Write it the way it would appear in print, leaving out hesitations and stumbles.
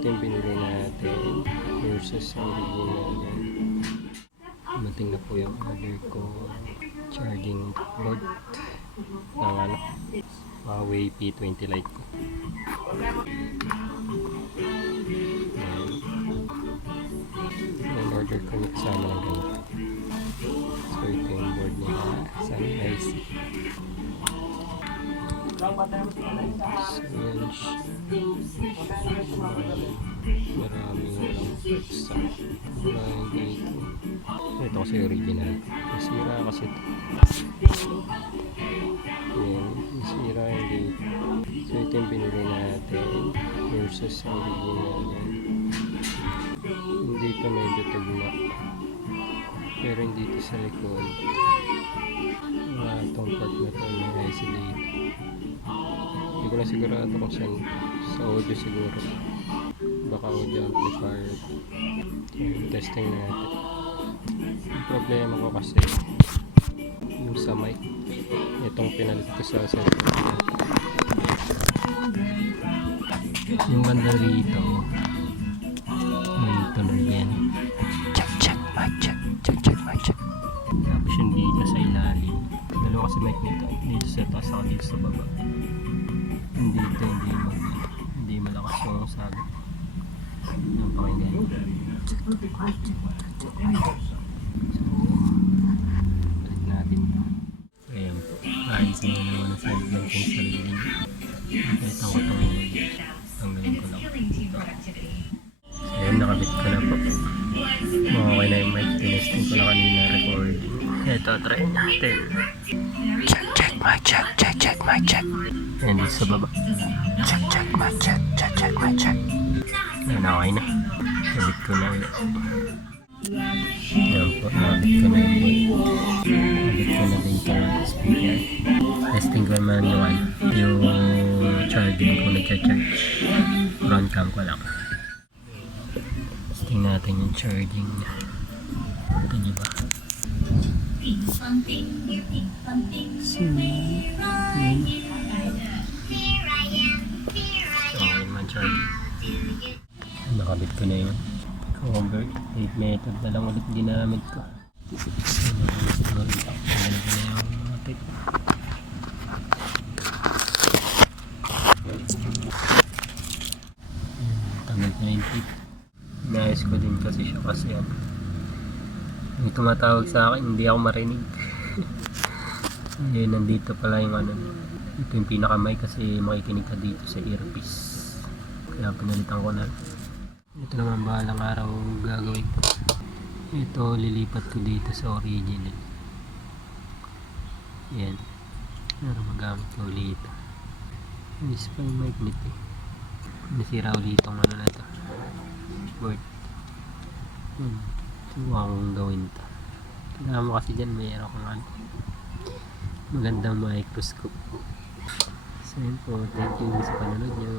ito yung pinili natin versus ang original yan. Mating na po yung order ko. Charging board ng Huawei P20 Lite ko. Order ko kasama ng ganito. So ito yung board nila. Sunrise. So yan siya. Maraming walang pizza. Maraming ganito. Ito kasi original. Nasira kasi ito. Yan. Nasira yung gate. So ito yung pinili natin versus ang original yan. Hindi ito medyo tugma. Pero hindi ito sa likod. Itong part na ito may isolate. Hindi ko na sigurado kung saan. Sa audio siguro. Baka audio amplifier. Testing natin. Ang problema ko kasi yung sa mic. Itong pinalit ko sa cellphone. Yung ganda rito. May tunog yan. Check, mic check. Tapos yung dito sa ilalim. Dalawa kasi mic nito. Dito sa taas ako dito sa baba. Dito hindi malakas yung sabi. Yung pakinggan. So, balik natin ito. Ayan po. Ayos na naman ang side lang kung sarili niya. Nakita ko itong tanggalin ko lang. So, ayan, nakabit ko na po. Okay na yung mic. Tinesting ko na kanina recording. Ito, try natin. Check, mic check. Ayan, dito sa baba. Check, mic check. Ayan, okay na. Sabit ko na ulit. Ayan po, nakabit ko na yung mic. Nakabit ko na din ito ng speaker. Testing ko naman yung charging ko nag-charge. Front cam ko lang. Testing natin yung charging niya. Ito nyo ba? Okay man charging. Nakabit ko na yun. Cover 8 method na lang ulit ginamit ko. Siguro tanggalin ko na yung mga tape. Tanggal ko na yung tape. Inayos ko din kasi siya kasi may tumatawag sa akin, hindi ako marinig. Ayun, nandito pala yung ito yung pinaka-mic kasi makikinig ka dito sa earpiece. Kaya pinalitan ko na. Ito naman bahalang araw gagawin ko. Ito lilipat ko dito sa original. Yan. Para magamit ko ulit. Miss pa yung mic nito. Nasira ulit itong na ito. Board. Subukan kong gawin ito. Kailangan mo kasi dyan mayroon kang magandang microscope. So yun po. Thank you sa panonood nyo.